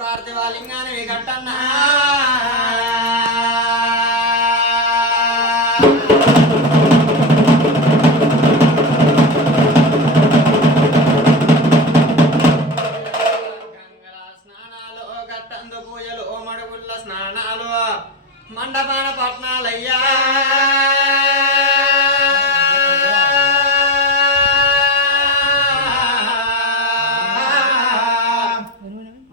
ప్రార్థివాలింగాన్ని కట్టన్నా మండపాన పట్నాలయ్యా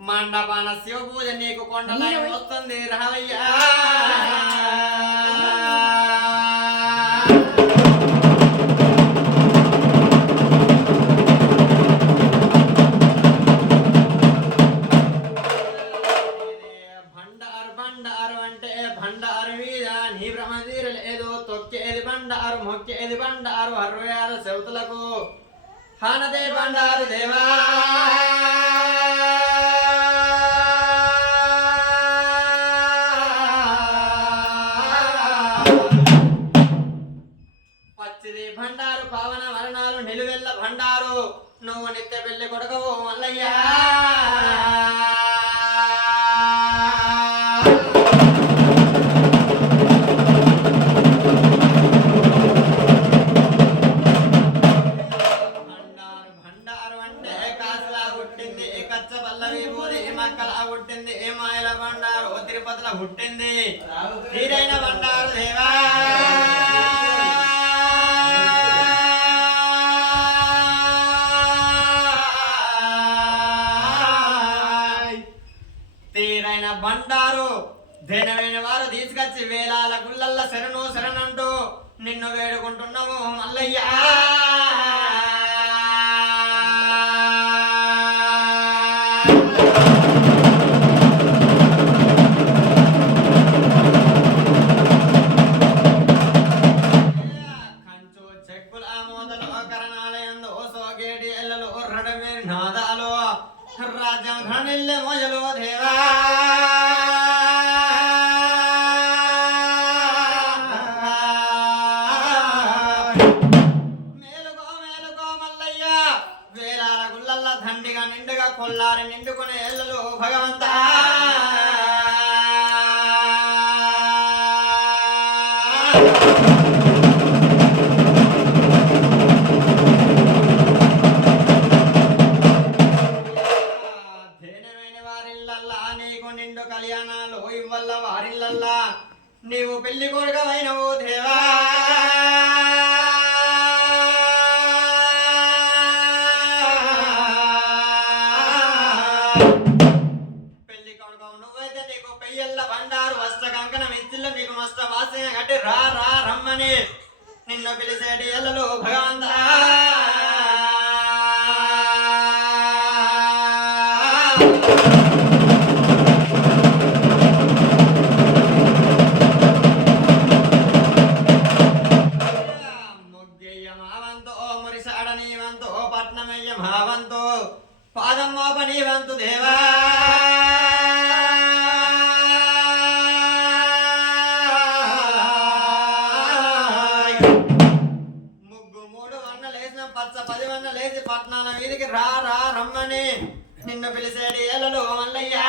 మండపాన శివ పూజ నీకు కొండలై వస్తుంది రావయ్యా మొక్కేది బండారు 66 సెవతులకు హానదే బండారు దేవా పచ్చిది బండారు పావన మరణాలు నిలువెల్ల బండారు నువ్వు నిత్య పెళ్లి కొడుకవు మల్లయ్యా పుట్టింది ఏ మాయల బండారు తిరుపతిలో పుట్టింది తీరైన బండారు దేవా తీరైన బండారు ధైర్యమైన వారు తీసుకొచ్చి వేలాల గుళ్ళల్ల శరణు శరణంటూ నిన్ను వేడుకుంటున్నాము మల్లయ్యా రాజ్యం ధనిల్లే మొజలు దేవా మేలుకో మేలుకో మల్లయ్య వేలాల గుళ్ళల్ల దండిగా నిండుగా కొల్లారి నిండుకునే ఎల్లలు భగవంతా నిండు కళ్యాణాలు ఇవ్వల్ల వారిల్లల్లా నీవు పెళ్లి కొడుకవైనవు దేవా పెళ్లి కొడుకవు నువ్వైతే నీకు పెయ్యల్ల బండారు వస్త కంకణం ఇచ్చిల్ల నీకు మస్త వాసన కట్టి రా రా రమ్మని నిన్ను పిలిచేటి ఎల్లలు భగవంతా భావంతో పాదం మోపనీవంతు దేవా ముగ్గు 3 వన్నలేసిన పచ్చ 10 వన్నలేసి పట్నాల వీధికి రా రా రమ్మని నిన్ను పిలిచేడి ఎల్లలు మల్లయ్యా